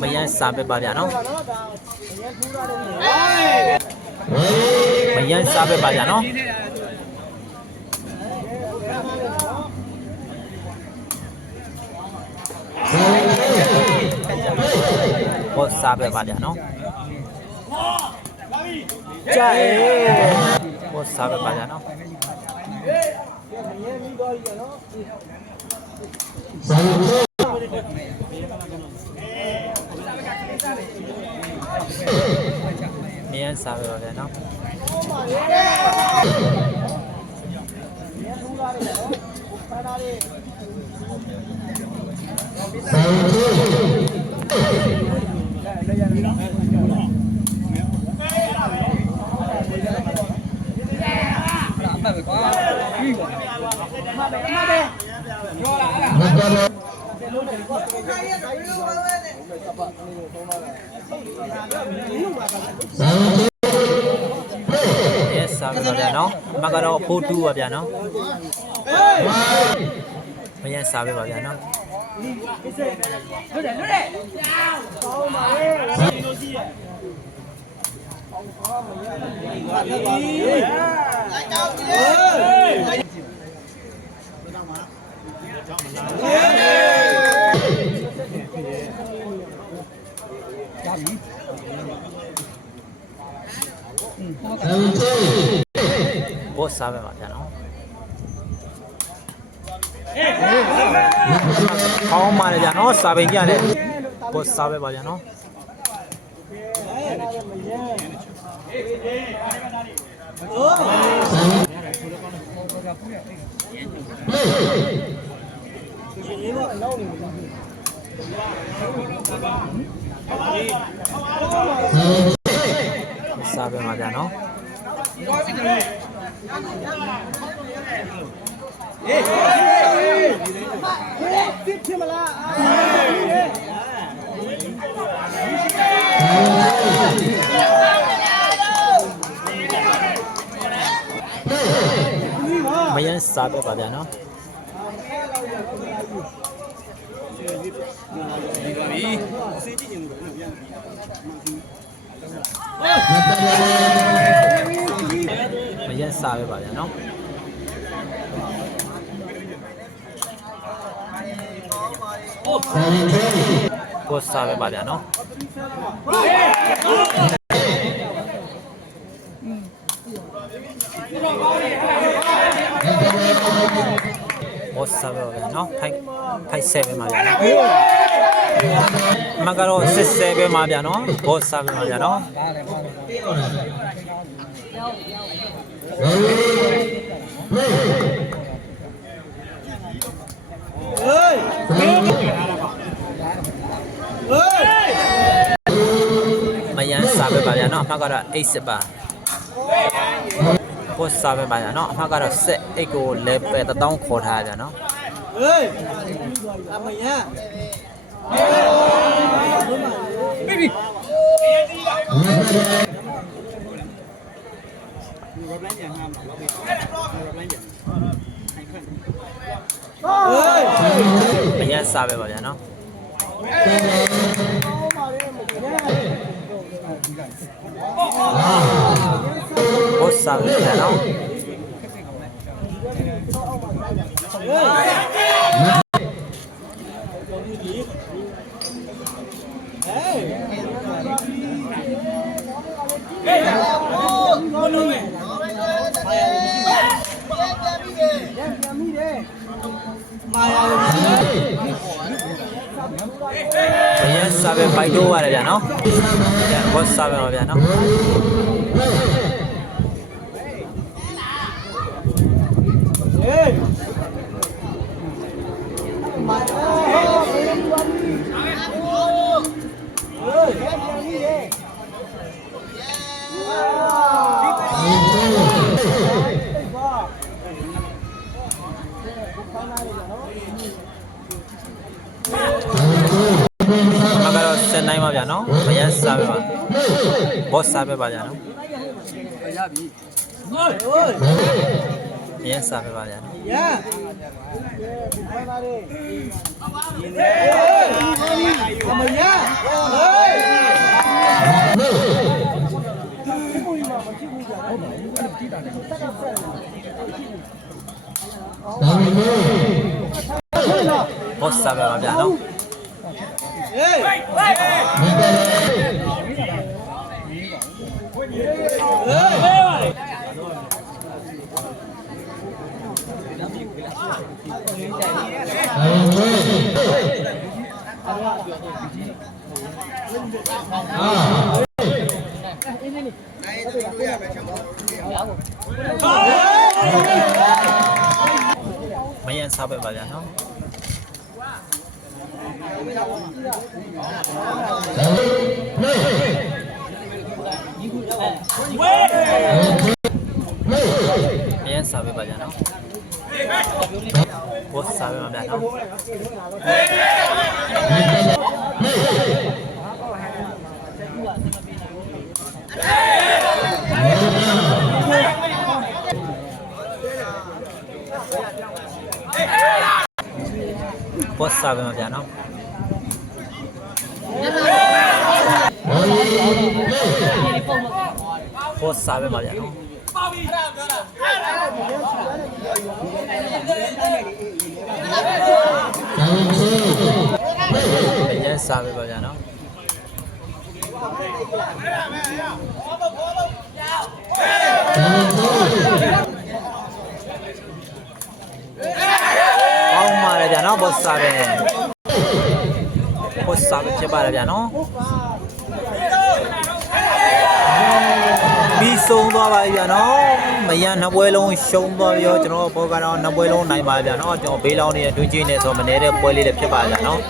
မယန်းစားပဲပါဗျာနော်မယန်းစားပဲပါဗျာနော်ဘောစားပဲပါဗျာနော်ကြိုက်ဘောစားပဲပါဗျာနော် ஏன் சாப்பிட வேணும் Thank you. မယန်းစားပဲပါဗျာနော်မယန်းစားပဲပါဗျာနော်အမကတော့ဖိုးတူပါဗျာနော်မယန်းစားပဲပါ ဗျာနော်ဘောစားပဲပါဗျာနော်ကောင်းပါလေဗျာနော်စာပိန်ကြတယ်ဘောစားပဲပါဗျာနော် စားပဲပါဗျာနော်မယန်းစားပဲပါဗျာနော် မယန်းစားပဲပါဗျာနော်ကိုစားပဲပါဗျာနော်ဘောစားပဲပါဗျာနော်ထိုက်ထိုက်ဆဲပဲပါဗျာနော် မကတော့စစ်ဆဲပဲပါဗျာနော်ဘောစားပဲပါဗျာနော်မယန်းစားပဲပါဗျာနော်အမှတ်ကတော့အိတ်စစ်ပါကိုစားပဲပါဗျာနော်အမှတ်ကတော့ဆက်အိတ်ကိုလဲပဲတထော ơi làm mình nhá. Đi. Mình nhá sao về bảo nhà nó? Bố sao về nhà nó? Hãy subscribe cho kênh Ghiền Mì Gõ Để không bỏ lỡ những မယန်းစားပဲဘိုက်တော့ရတယ်ဗျာနော်ကိုစားပဲပါဗျာနော် ဗျာနော်မရစားပဲပါဘော့စားပဲပါဗျာနော်ရပြီဟိုးဟိုးမရစားပဲပါဗျာနော်ရမရဟေးဘော့စားပဲပါဗျာနော် ဟေးမယန်စားပဲပါ ဗျာနော်မယန်စားပဲပါဗျာနော်ဘော့စားပဲပါဗျာနော်ဘော့စားပဲပါဗျာနော် ဘော့စားပဲပါဗျာနော်မယန်စားပဲပါဗျာနော်ကောင်းပါလေဗျာနော်ဘော့စားပဲဘော့စားပဲဖြစ်ပါလေဗျာနော်ပြီး ဆုံးသွားပါပြီဗျာနော်မယန်နှစ်ပွဲလုံးရှုံးသွားပြီးတော့ကျွန်တော်ဘောကတော့နှစ်ပွဲလုံးနိုင်ပါဗျာနော်ကျွန်တော်ဘေးလောင်းနေတဲ့တွင်းချင်းနေဆိုမနေတဲ့ပွဲလေးလည်းဖြစ်ပါဗျာနော်